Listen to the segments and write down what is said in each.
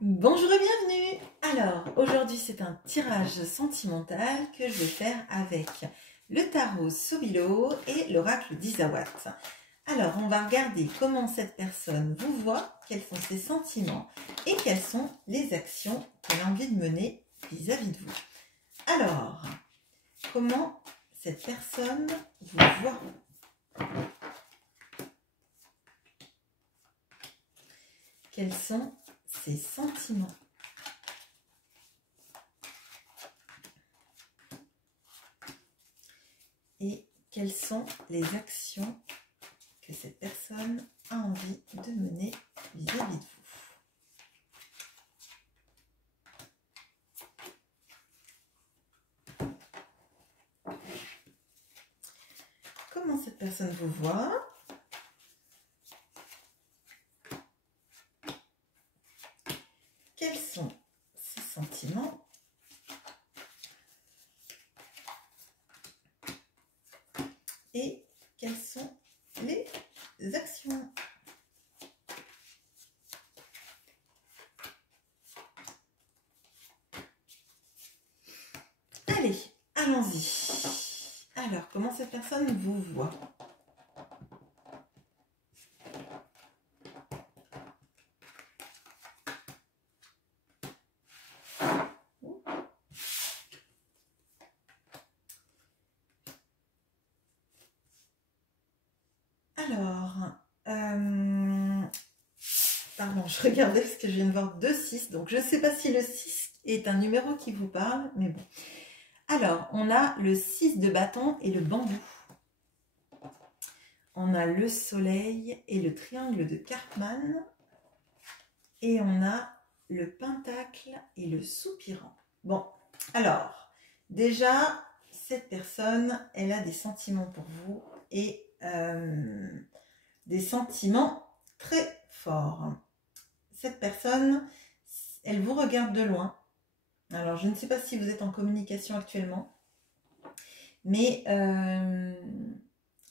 Bonjour et bienvenue. Alors, aujourd'hui c'est un tirage sentimental que je vais faire avec le tarot Sobilo et l'oracle d'Isawat. Alors, on va regarder comment cette personne vous voit, quels sont ses sentiments et quelles sont les actions qu'elle a envie de mener vis-à-vis de vous. Alors, comment cette personne vous voit? Quels sont ses sentiments? Et quelles sont les actions que cette personne a envie de mener vis-à-vis de vous? Comment cette personne vous voit? Quels sont ses sentiments? Et quelles sont les actions? Allez, allons-y. Alors, comment cette personne vous voit? Alors, pardon, je regardais parce que je viens de voir 2-6, donc je ne sais pas si le 6 est un numéro qui vous parle, mais bon. Alors, on a le 6 de bâton et le bambou. On a le soleil et le triangle de Karpman. Et on a le pentacle et le soupirant. Bon, alors, déjà, cette personne, elle a des sentiments pour vous et des sentiments très forts. Cette personne, elle vous regarde de loin. Alors, je ne sais pas si vous êtes en communication actuellement, mais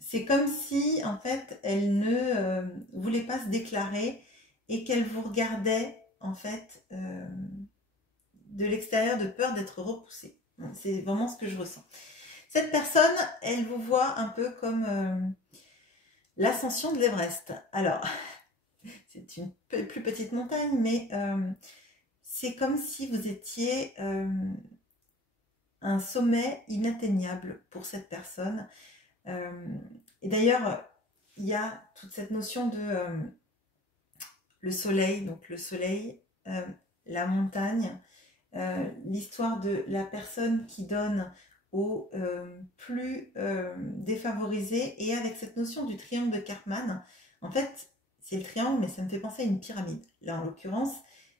c'est comme si, en fait, elle ne voulait pas se déclarer et qu'elle vous regardait, en fait, de l'extérieur de peur d'être repoussée. C'est vraiment ce que je ressens. Cette personne, elle vous voit un peu comme l'ascension de l'Everest. Alors, c'est une plus petite montagne, mais c'est comme si vous étiez un sommet inatteignable pour cette personne. Et d'ailleurs, il y a toute cette notion de le soleil, donc le soleil, la montagne, l'histoire de la personne qui donne aux plus défavorisés, et avec cette notion du triangle de Karpman. En fait, c'est le triangle, mais ça me fait penser à une pyramide. Là, en l'occurrence,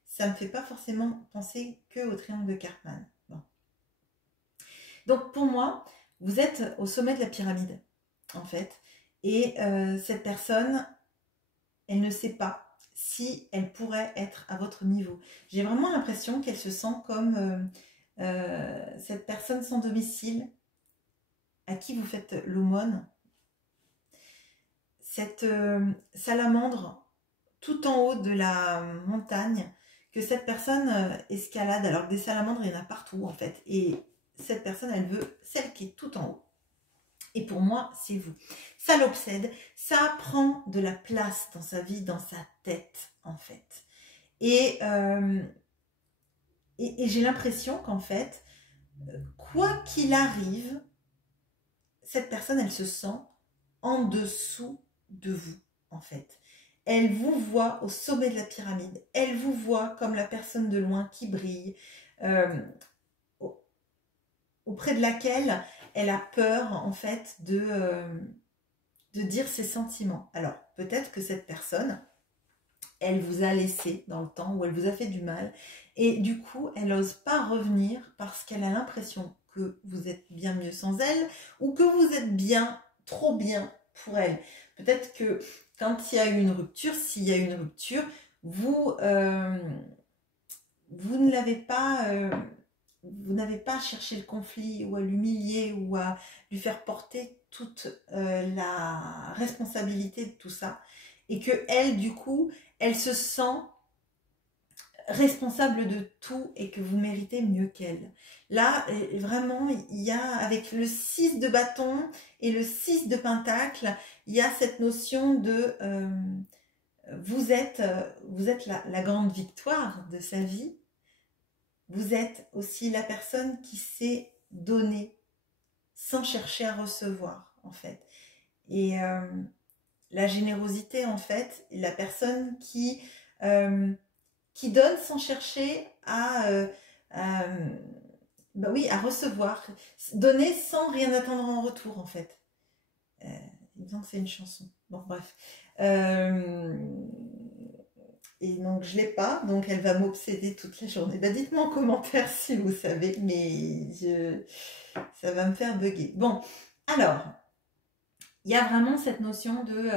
ça ne me fait pas forcément penser que au triangle de Karpman. Bon. Donc, pour moi, vous êtes au sommet de la pyramide, en fait. Et cette personne, elle ne sait pas si elle pourrait être à votre niveau. J'ai vraiment l'impression qu'elle se sent comme cette personne sans domicile à qui vous faites l'aumône. Cette salamandre tout en haut de la montagne que cette personne escalade. Alors que des salamandres, il y en a partout en fait. Et cette personne, elle veut celle qui est tout en haut. Et pour moi, c'est vous. Ça l'obsède, ça prend de la place dans sa vie, dans sa tête, en fait. Et j'ai l'impression qu'en fait, quoi qu'il arrive, cette personne, elle se sent en dessous de vous, en fait. Elle vous voit au sommet de la pyramide. Elle vous voit comme la personne de loin qui brille, auprès de laquelle elle a peur, en fait, de dire ses sentiments. Alors, peut-être que cette personne, elle vous a laissé dans le temps, ou elle vous a fait du mal, et du coup, elle n'ose pas revenir parce qu'elle a l'impression que vous êtes bien mieux sans elle, ou que vous êtes bien, trop bien pour elle. Peut-être que quand il y a eu une rupture, s'il y a eu une rupture, vous ne l'avez pas... vous n'avez pas cherché le conflit ou à l'humilier ou à lui faire porter toute la responsabilité de tout ça, et que elle, du coup, elle se sent responsable de tout et que vous méritez mieux qu'elle. Là, vraiment, il y a, avec le 6 de bâton et le 6 de pentacle, il y a cette notion de vous êtes la grande victoire de sa vie. Vous êtes aussi la personne qui sait donner sans chercher à recevoir, en fait. Et la générosité, en fait, est la personne qui donne sans chercher bah oui, à recevoir. Donner sans rien attendre en retour, en fait. Il me semble que c'est une chanson. Bon, bref. Et donc, je ne l'ai pas, donc elle va m'obséder toute la journée. Bah, dites-moi en commentaire si vous savez, mais ça va me faire bugger. Bon, alors, il y a vraiment cette notion de,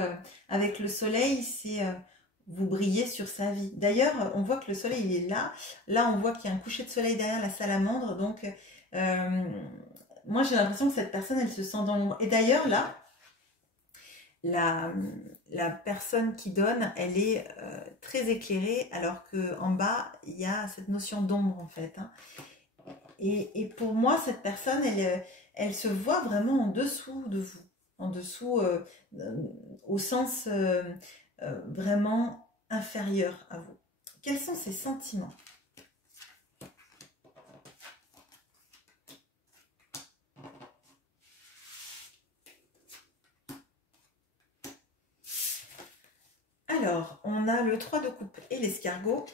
avec le soleil, c'est vous brillez sur sa vie. D'ailleurs, on voit que le soleil, il est là. Là, on voit qu'il y a un coucher de soleil derrière la salamandre. Donc, moi, j'ai l'impression que cette personne, elle se sent dans l'ombre. Et d'ailleurs, là, la personne qui donne, elle est très éclairée, alors qu'en bas, il y a cette notion d'ombre, en fait. Hein. Et pour moi, cette personne, elle se voit vraiment en dessous de vous. En dessous, au sens vraiment inférieur à vous. Quels sont ses sentiments ? Alors, on a le 3 de coupe et l'escargot.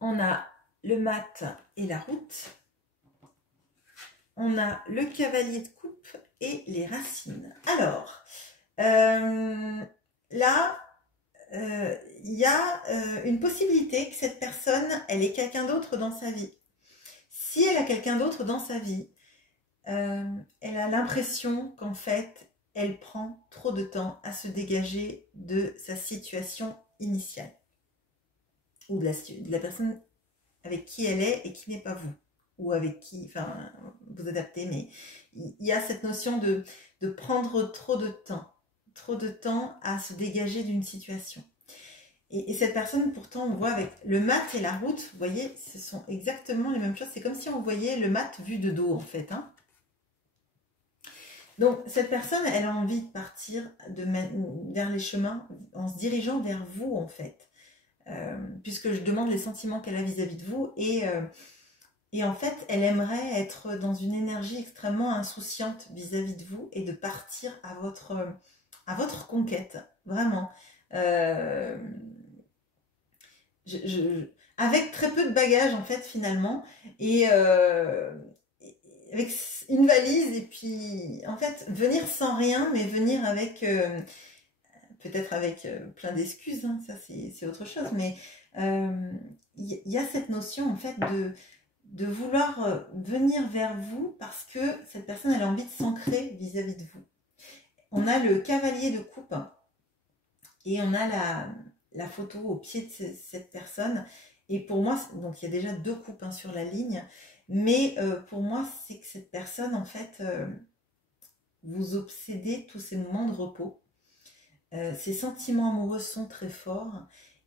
On a le mat et la route. On a le cavalier de coupe et les racines. Alors, là, il y a une possibilité que cette personne, elle ait quelqu'un d'autre dans sa vie. Si elle a quelqu'un d'autre dans sa vie, elle a l'impression qu'en fait, elle prend trop de temps à se dégager de sa situation initiale. Ou de la personne avec qui elle est et qui n'est pas vous. Ou avec qui, enfin, vous adaptez, mais il y a cette notion de prendre trop de temps à se dégager d'une situation. Et cette personne, pourtant, on voit avec le mat et la route, vous voyez, ce sont exactement les mêmes choses. C'est comme si on voyait le mat vu de dos, en fait. Hein. Donc, cette personne, elle a envie de partir vers les chemins en se dirigeant vers vous, en fait. Puisque je demande les sentiments qu'elle a vis-à-vis de vous. Et en fait, elle aimerait être dans une énergie extrêmement insouciante vis-à-vis de vous et de partir à votre conquête, vraiment. Avec très peu de bagages, en fait, finalement. Et avec une valise et puis, en fait, venir sans rien, mais venir avec... peut-être avec plein d'excuses, hein, ça c'est autre chose, mais il y a cette notion, en fait, de vouloir venir vers vous parce que cette personne, elle a envie de s'ancrer vis-à-vis de vous. On a le cavalier de coupe et on a la photo au pied de cette personne. Et pour moi, donc il y a déjà 2 coupes hein, sur la ligne, mais pour moi, c'est que cette personne, en fait, vous obsédez tous ces moments de repos. Ses sentiments amoureux sont très forts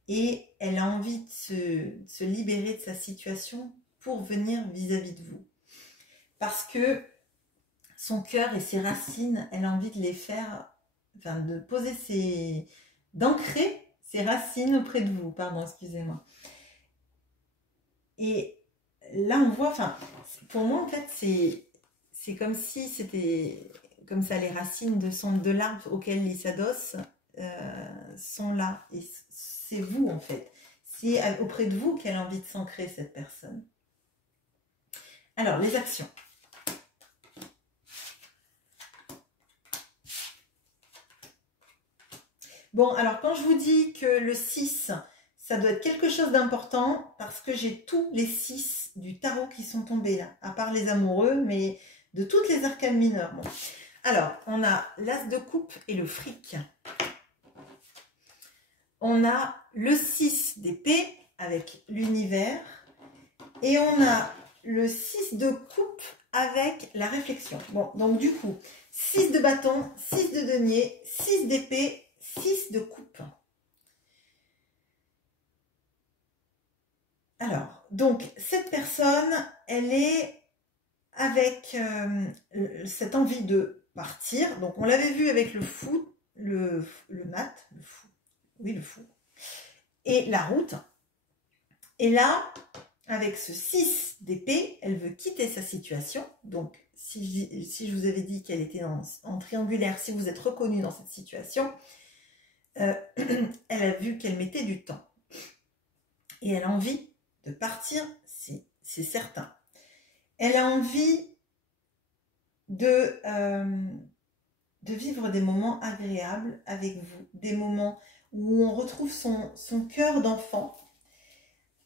et elle a envie de se libérer de sa situation pour venir vis-à-vis de vous. Parce que son cœur et ses racines, elle a envie de les faire, enfin de poser d'ancrer ses racines auprès de vous, pardon, excusez-moi. Et là on voit, enfin, pour moi en fait c'est comme si c'était comme ça les racines de l'arbre auquel il s'adosse sont là. Et c'est vous en fait. C'est auprès de vous qu'elle a envie de s'ancrer cette personne. Alors, les actions. Bon, alors quand je vous dis que le 6, ça doit être quelque chose d'important parce que j'ai tous les 6 du tarot qui sont tombés là, à part les amoureux, mais de toutes les arcanes mineures. Bon. Alors, on a l'as de coupe et le fric. On a le 6 d'épée avec l'univers et on a le 6 de coupe avec la réflexion. Bon, donc du coup, 6 de bâton, 6 de denier, 6 d'épée, 6 de coupe. Donc, cette personne, elle est avec cette envie de partir. Donc, on l'avait vu avec le fou, le mat, le fou, oui, le fou, et la route. Et là, avec ce 6 d'épée, elle veut quitter sa situation. Donc, si je vous avais dit qu'elle était en triangulaire, si vous êtes reconnu dans cette situation, elle a vu qu'elle mettait du temps. Et elle a envie de partir, c'est certain. Elle a envie de vivre des moments agréables avec vous, des moments où on retrouve son cœur d'enfant.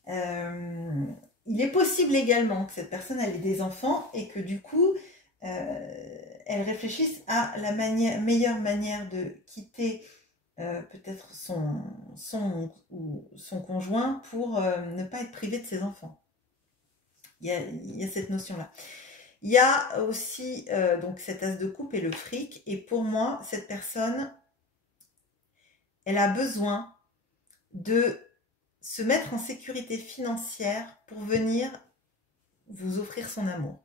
Il est possible également que cette personne ait des enfants et que du coup, elle réfléchisse à la meilleure manière de quitter peut-être son conjoint pour ne pas être privé de ses enfants. Il y a cette notion-là. Il y a aussi donc cet as de coupe et le fric. Et pour moi, cette personne, elle a besoin de se mettre en sécurité financière pour venir vous offrir son amour.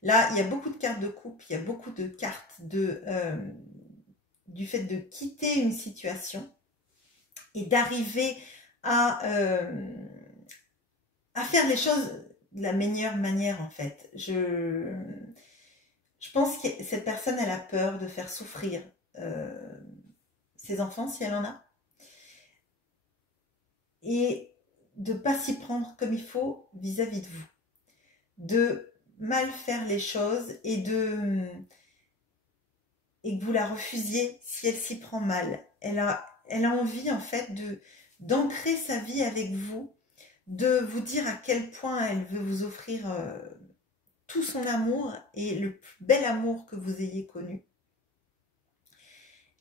Là, il y a beaucoup de cartes de coupe, il y a beaucoup de cartes du fait de quitter une situation et d'arriver à faire les choses de la meilleure manière en fait. Je pense que cette personne, elle a peur de faire souffrir ses enfants si elle en a. Et de ne pas s'y prendre comme il faut vis-à-vis de vous. De mal faire les choses et que vous la refusiez si elle s'y prend mal. Elle a envie en fait d'ancrer sa vie avec vous, de vous dire à quel point elle veut vous offrir tout son amour et le plus bel amour que vous ayez connu.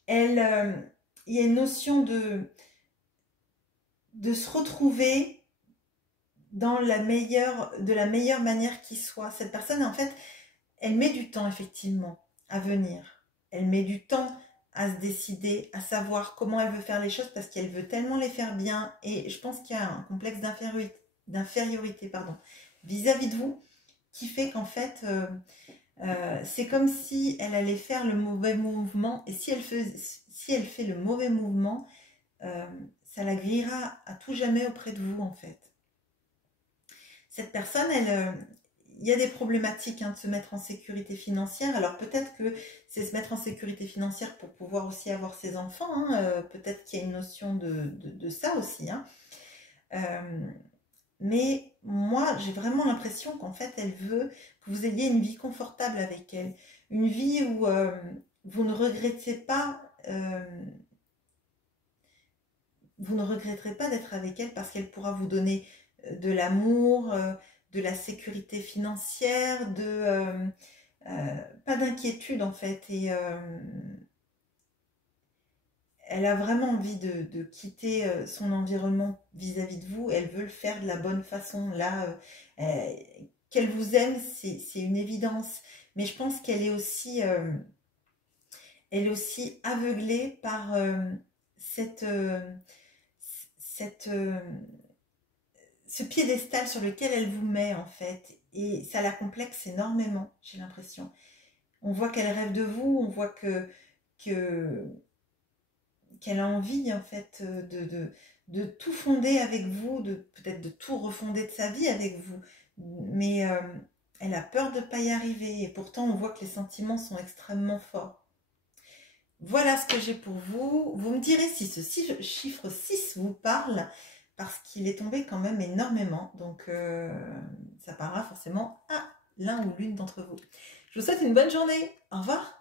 Il y a une notion de se retrouver de la meilleure manière qui soit. Cette personne, en fait, elle met du temps, effectivement, à venir. Elle met du temps à se décider, à savoir comment elle veut faire les choses parce qu'elle veut tellement les faire bien. Et je pense qu'il y a un complexe d'infériorité vis-à-vis de vous qui fait qu'en fait, c'est comme si elle allait faire le mauvais mouvement. Et si elle fait le mauvais mouvement, ça la grillera à tout jamais auprès de vous, en fait. Cette personne, il y a des problématiques de se mettre en sécurité financière. Alors peut-être que c'est se mettre en sécurité financière pour pouvoir aussi avoir ses enfants. Peut-être qu'il y a une notion de ça aussi. Mais moi, j'ai vraiment l'impression qu'en fait, elle veut que vous ayez une vie confortable avec elle. Une vie où vous ne regretterez pas... vous ne regretterez pas d'être avec elle parce qu'elle pourra vous donner de l'amour, de la sécurité financière, pas d'inquiétude en fait. Et elle a vraiment envie de quitter son environnement vis-à-vis de vous. Elle veut le faire de la bonne façon. Là, qu'elle vous aime, c'est une évidence. Mais je pense qu'elle est aussi, aveuglée par ce piédestal sur lequel elle vous met en fait, et ça la complexe énormément, j'ai l'impression. On voit qu'elle rêve de vous, on voit qu'elle a envie en fait de tout fonder avec vous, peut-être de tout refonder de sa vie avec vous, mais elle a peur de ne pas y arriver, et pourtant on voit que les sentiments sont extrêmement forts. Voilà ce que j'ai pour vous. Vous me direz si ce chiffre 6 vous parle, parce qu'il est tombé quand même énormément. Donc, ça parlera forcément à l'un ou l'une d'entre vous. Je vous souhaite une bonne journée. Au revoir.